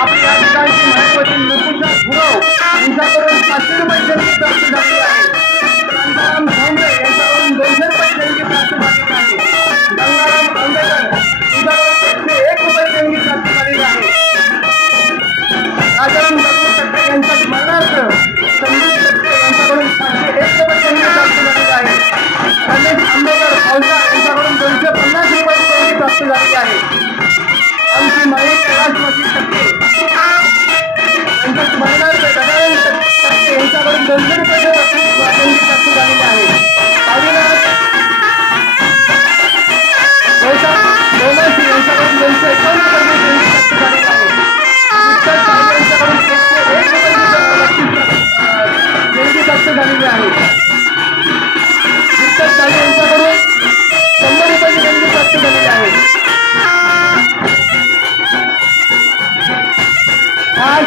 आपली या ठिकाणची महत्वाची ऋतुजा गुरव यांच्याकडून 500 रुपये देणगी प्राप्त झाली आहे. शांताराम भांबरे यांच्याकडून 200 रुपये देणगी प्राप्त झाली आहे. गंगाराम आंबेकर यांच्याकडून 101 रुपये देणगी प्राप्त झालेली आहे. राजाराम दगडू तक्के यांच्या स्मरणार्थ संदीप तक्के यांच्याकडून 501 रुपये देणगी प्राप्त झालेली आहे. रमेश आंबेकर फौजा यांच्याकडून 250 रुपये देणगी प्राप्त झालेली आहे. आमची माई कैलासवासी तक्के यांच्या स्मरणार्थ गजानन तक्के यांच्याकडून 200 रुपये देणगी प्राप्त झालेली आहे. रोमांसी यांच्याकडून 251 रुपये देणगी प्राप्त झालेली आहे. उत्तर साहेब यांच्याकडून 101 रुपये देणगी प्राप्त झालेली आहे. उत्तर साहेब यांच्याकडून 100 रुपये देणगी प्राप्त झालेली आहे. आज